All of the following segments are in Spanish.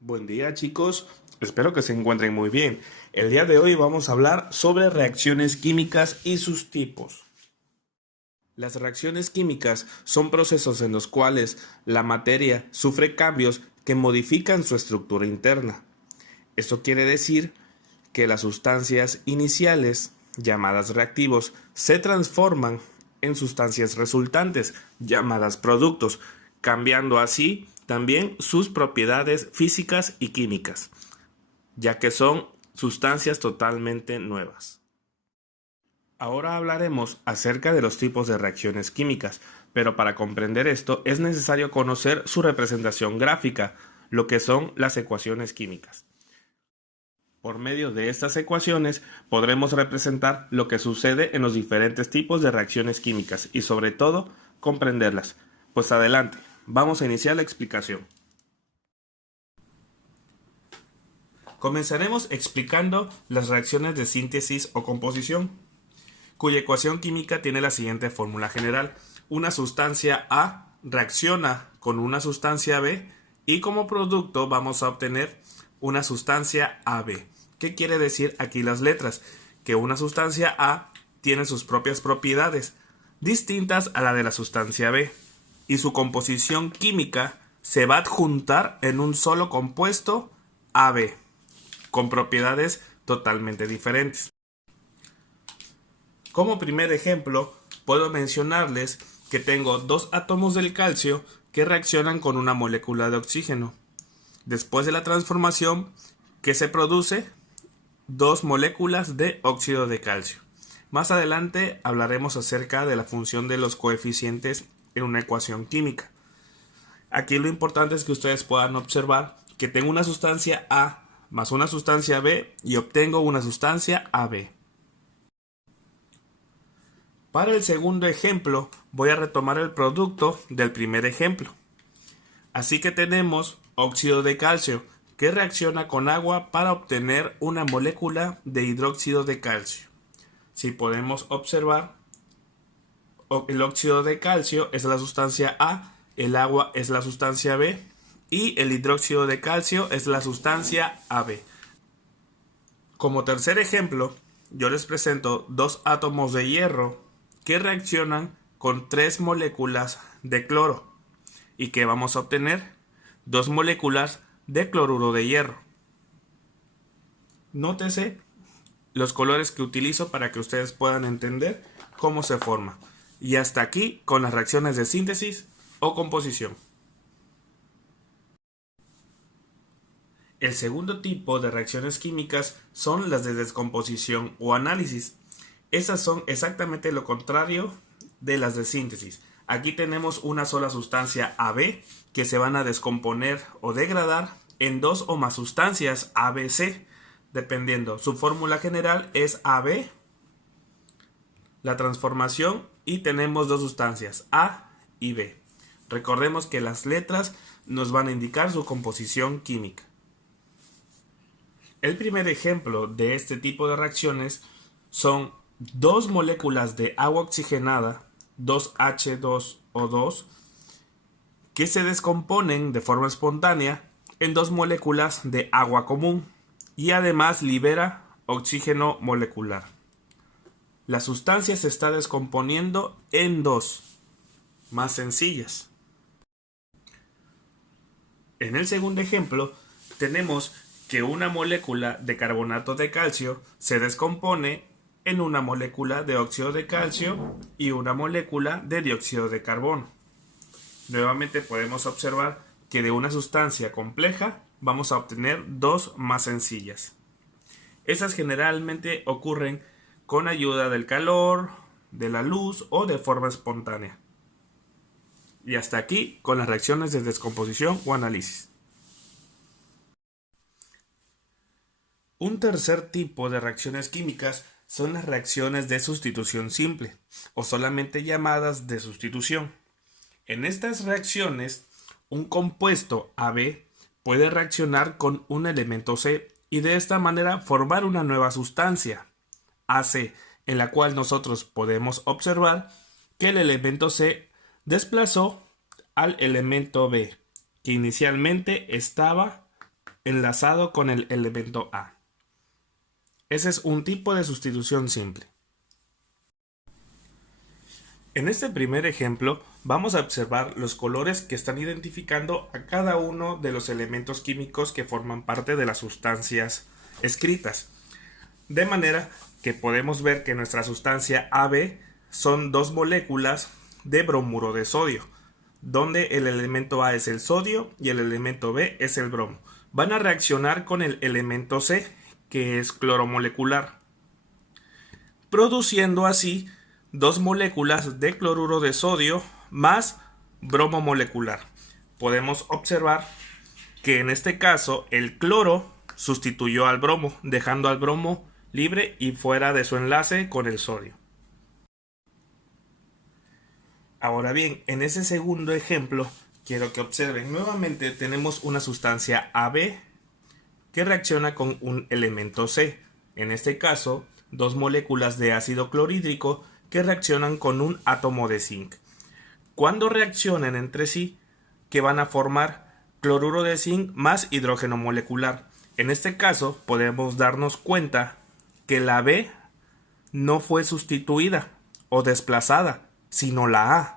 Buen día chicos, espero que se encuentren muy bien. El día de hoy vamos a hablar sobre reacciones químicas y sus tipos. Las reacciones químicas son procesos en los cuales la materia sufre cambios que modifican su estructura interna. Esto quiere decir que las sustancias iniciales, llamadas reactivos, se transforman en sustancias resultantes, llamadas productos, cambiando así también sus propiedades físicas y químicas, ya que son sustancias totalmente nuevas. Ahora hablaremos acerca de los tipos de reacciones químicas, pero para comprender esto es necesario conocer su representación gráfica, lo que son las ecuaciones químicas. Por medio de estas ecuaciones podremos representar lo que sucede en los diferentes tipos de reacciones químicas y sobre todo comprenderlas. Pues adelante, vamos a iniciar la explicación. Comenzaremos explicando las reacciones de síntesis o composición, cuya ecuación química tiene la siguiente fórmula general. Una sustancia A reacciona con una sustancia B y como producto vamos a obtener una sustancia AB. ¿Qué quiere decir aquí las letras? Que una sustancia A tiene sus propias propiedades, distintas a la de la sustancia B, y su composición química se va a adjuntar en un solo compuesto AB, con propiedades totalmente diferentes. Como primer ejemplo, puedo mencionarles que tengo dos átomos del calcio que reaccionan con una molécula de oxígeno. Después de la transformación, ¿qué se produce? Dos moléculas de óxido de calcio. Más adelante hablaremos acerca de la función de los coeficientes en una ecuación química. Aquí lo importante es que ustedes puedan observar que tengo una sustancia A más una sustancia B y obtengo una sustancia AB. Para el segundo ejemplo voy a retomar el producto del primer ejemplo. Así que tenemos óxido de calcio que reacciona con agua para obtener una molécula de hidróxido de calcio. Si podemos observar, el óxido de calcio es la sustancia A, el agua es la sustancia B y el hidróxido de calcio es la sustancia AB. Como tercer ejemplo, yo les presento dos átomos de hierro que reaccionan con tres moléculas de cloro y que vamos a obtener dos moléculas de cloruro de hierro. Nótese los colores que utilizo para que ustedes puedan entender cómo se forma. Y hasta aquí con las reacciones de síntesis o composición. El segundo tipo de reacciones químicas son las de descomposición o análisis. Esas son exactamente lo contrario de las de síntesis. Aquí tenemos una sola sustancia AB que se van a descomponer o degradar en dos o más sustancias ABC, dependiendo. Su fórmula general es AB, la transformación, y tenemos dos sustancias A y B. Recordemos que las letras nos van a indicar su composición química. El primer ejemplo de este tipo de reacciones son dos moléculas de agua oxigenada, 2H2O2, que se descomponen de forma espontánea en dos moléculas de agua común y además libera oxígeno molecular. La sustancia se está descomponiendo en dos, más sencillas. En el segundo ejemplo tenemos que una molécula de carbonato de calcio se descompone en una molécula de óxido de calcio y una molécula de dióxido de carbono. Nuevamente podemos observar que de una sustancia compleja vamos a obtener dos más sencillas. Estas generalmente ocurren con ayuda del calor, de la luz o de forma espontánea. Y hasta aquí con las reacciones de descomposición o análisis. Un tercer tipo de reacciones químicas son las reacciones de sustitución simple, o solamente llamadas de sustitución. En estas reacciones, un compuesto AB puede reaccionar con un elemento C y de esta manera formar una nueva sustancia, AC, en la cual nosotros podemos observar que el elemento C desplazó al elemento B, que inicialmente estaba enlazado con el elemento A. Ese es un tipo de sustitución simple. En este primer ejemplo vamos a observar los colores que están identificando a cada uno de los elementos químicos que forman parte de las sustancias escritas. De manera que podemos ver que nuestra sustancia AB son dos moléculas de bromuro de sodio, donde el elemento A es el sodio y el elemento B es el bromo. Van a reaccionar con el elemento C, que es cloro molecular, produciendo así dos moléculas de cloruro de sodio más bromo molecular. Podemos observar que en este caso el cloro sustituyó al bromo, dejando al bromo libre y fuera de su enlace con el sodio. Ahora bien, en ese segundo ejemplo, quiero que observen nuevamente tenemos una sustancia AB que reacciona con un elemento C. En este caso, dos moléculas de ácido clorhídrico que reaccionan con un átomo de zinc. Cuando reaccionen entre sí, que van a formar cloruro de zinc más hidrógeno molecular. En este caso, podemos darnos cuenta que la B no fue sustituida o desplazada, sino la A.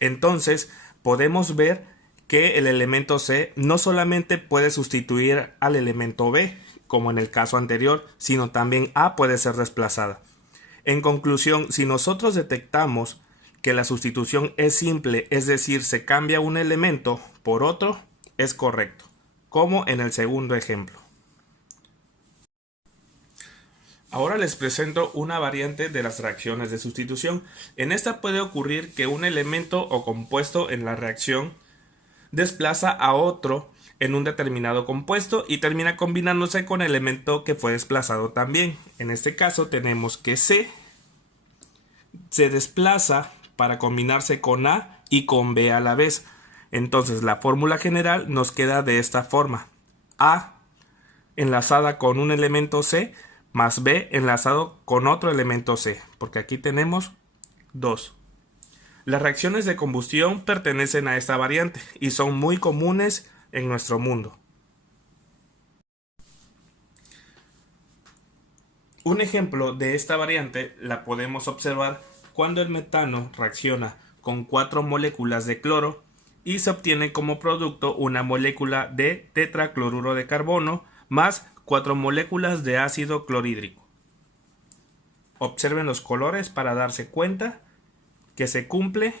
Entonces, podemos ver que el elemento C no solamente puede sustituir al elemento B, como en el caso anterior, sino también A puede ser desplazada. En conclusión, si nosotros detectamos que la sustitución es simple, es decir, se cambia un elemento por otro, es correcto, como en el segundo ejemplo. Ahora les presento una variante de las reacciones de sustitución. En esta puede ocurrir que un elemento o compuesto en la reacción desplaza a otro en un determinado compuesto y termina combinándose con el elemento que fue desplazado también. En este caso tenemos que C se desplaza para combinarse con A y con B a la vez. Entonces la fórmula general nos queda de esta forma: A enlazada con un elemento C más B enlazado con otro elemento C, porque aquí tenemos 2. Las reacciones de combustión pertenecen a esta variante y son muy comunes en nuestro mundo. Un ejemplo de esta variante la podemos observar cuando el metano reacciona con 4 moléculas de cloro y se obtiene como producto una molécula de tetracloruro de carbono más 4 moléculas de ácido clorhídrico. Observen los colores para darse cuenta que se cumple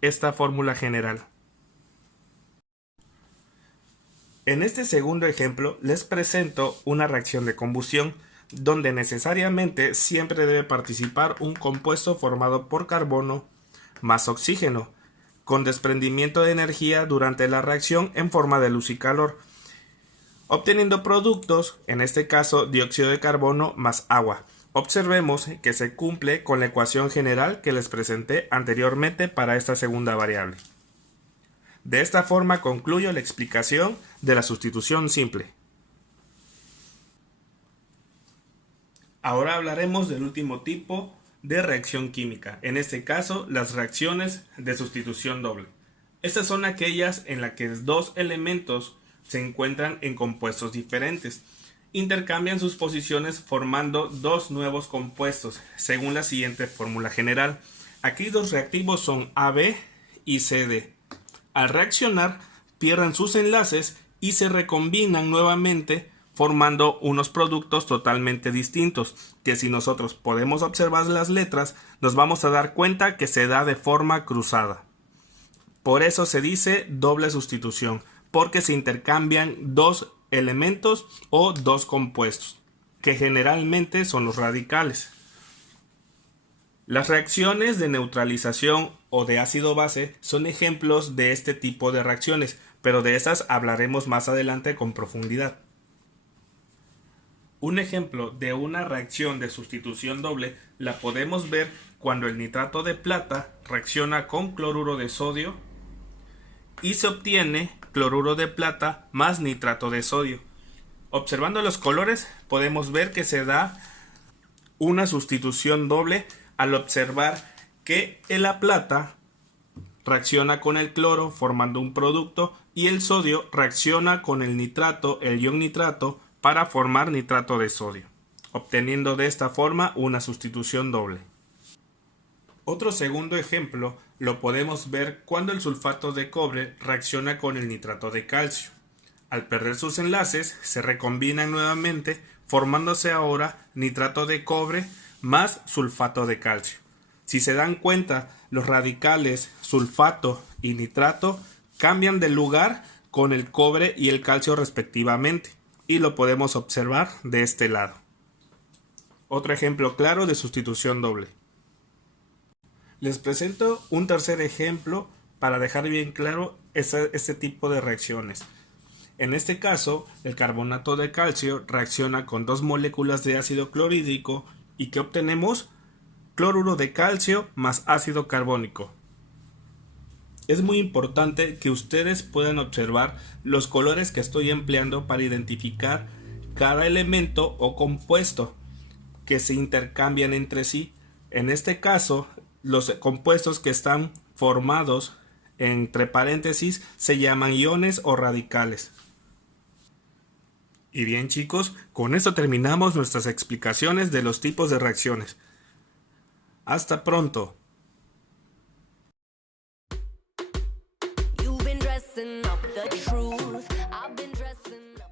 esta fórmula general. En este segundo ejemplo les presento una reacción de combustión donde necesariamente siempre debe participar un compuesto formado por carbono más oxígeno, con desprendimiento de energía durante la reacción en forma de luz y calor, obteniendo productos, en este caso dióxido de carbono más agua. Observemos que se cumple con la ecuación general que les presenté anteriormente para esta segunda variable. De esta forma concluyo la explicación de la sustitución simple. Ahora hablaremos del último tipo de reacción química, en este caso las reacciones de sustitución doble. Estas son aquellas en las que dos elementos se encuentran en compuestos diferentes. Intercambian sus posiciones formando dos nuevos compuestos, según la siguiente fórmula general. Aquí dos reactivos son AB y CD. Al reaccionar, pierden sus enlaces y se recombinan nuevamente, formando unos productos totalmente distintos, que si nosotros podemos observar las letras, nos vamos a dar cuenta que se da de forma cruzada. Por eso se dice doble sustitución, porque se intercambian dos elementos o dos compuestos, que generalmente son los radicales. Las reacciones de neutralización o de ácido-base son ejemplos de este tipo de reacciones, pero de esas hablaremos más adelante con profundidad. Un ejemplo de una reacción de sustitución doble la podemos ver cuando el nitrato de plata reacciona con cloruro de sodio y se obtiene cloruro de plata más nitrato de sodio. Observando los colores podemos ver que se da una sustitución doble al observar que la plata reacciona con el cloro formando un producto y el sodio reacciona con el nitrato, el ion nitrato, para formar nitrato de sodio, obteniendo de esta forma una sustitución doble. Otro segundo ejemplo lo podemos ver cuando el sulfato de cobre reacciona con el nitrato de calcio. Al perder sus enlaces, se recombinan nuevamente, formándose ahora nitrato de cobre más sulfato de calcio. Si se dan cuenta, los radicales sulfato y nitrato cambian de lugar con el cobre y el calcio respectivamente, y lo podemos observar de este lado. Otro ejemplo claro de sustitución doble. Les presento un tercer ejemplo para dejar bien claro este tipo de reacciones. En este caso, el carbonato de calcio reacciona con dos moléculas de ácido clorhídrico y ¿qué obtenemos? Cloruro de calcio más ácido carbónico. Es muy importante que ustedes puedan observar los colores que estoy empleando para identificar cada elemento o compuesto que se intercambian entre sí. En este caso, los compuestos que están formados entre paréntesis se llaman iones o radicales. Y bien chicos, con esto terminamos nuestras explicaciones de los tipos de reacciones. Hasta pronto.